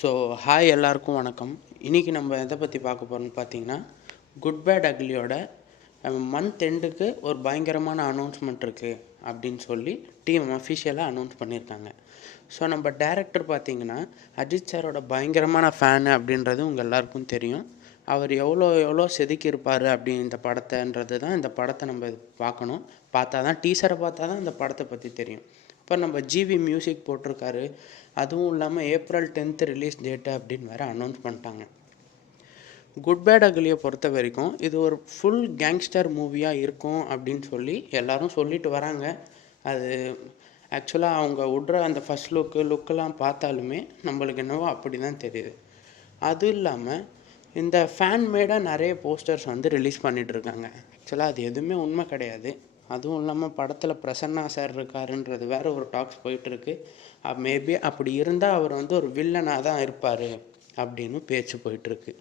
So hi எல்லாருக்கும் வணக்கம். இன்றைக்கி நம்ம எதை பற்றி பார்க்க போகிறோம்னு பார்த்தீங்கன்னா, குட் பேட் அக்லியோட மந்த் எண்டுக்கு ஒரு பயங்கரமான அனௌன்ஸ்மெண்ட் இருக்குது அப்படின்னு சொல்லி டீம் அஃபிஷியலாக அனௌன்ஸ் பண்ணியிருக்காங்க. ஸோ நம்ம டேரக்டர் பார்த்தீங்கன்னா அஜித் சாரோட பயங்கரமான ஃபேனு அப்படின்றது உங்கள் எல்லாருக்கும் தெரியும். அவர் எவ்வளோ செதுக்கியிருப்பார் அப்படி இந்த படத்தைன்றது தான் இந்த படத்தை நம்ம பார்க்கணும். பார்த்தா தான் டீசரை பார்த்தா தான் இந்த படத்தை பற்றி தெரியும். இப்போ நம்ம ஜிவி மியூசிக் போட்டிருக்காரு. அதுவும் இல்லாமல் ஏப்ரல் 10th ரிலீஸ் டேட்டு அப்படின்னு வேறு அனௌன்ஸ் பண்ணிட்டாங்க. குட் பேட் அக்லியை பொறுத்த வரைக்கும் இது ஒரு ஃபுல் கேங்ஸ்டர் மூவியாக இருக்கும் அப்படின்னு சொல்லி எல்லோரும் சொல்லிட்டு வராங்க. அது ஆக்சுவலாக அவங்க விட்ற அந்த ஃபஸ்ட் லுக்கெல்லாம் பார்த்தாலுமே நம்மளுக்கு என்னவோ அப்படி தான் தெரியுது. அதுவும் இல்லாமல் இந்த ஃபேன்மேடாக நிறைய போஸ்டர்ஸ் வந்து ரிலீஸ் பண்ணிகிட்ருக்காங்க. ஆக்சுவலாக அது எதுவுமே உண்மை கிடையாது. அதுவும் இல்லாமல் படத்தில் பிரசன்னா சார் இருக்காருன்றது வேறு ஒரு டாக்ஸ் போயிட்டுருக்கு. மேபி அப்படி இருந்தால் அவர் வந்து ஒரு வில்லனாக தான் இருப்பார் அப்படின்னு பேச்சு போயிட்டுருக்கு.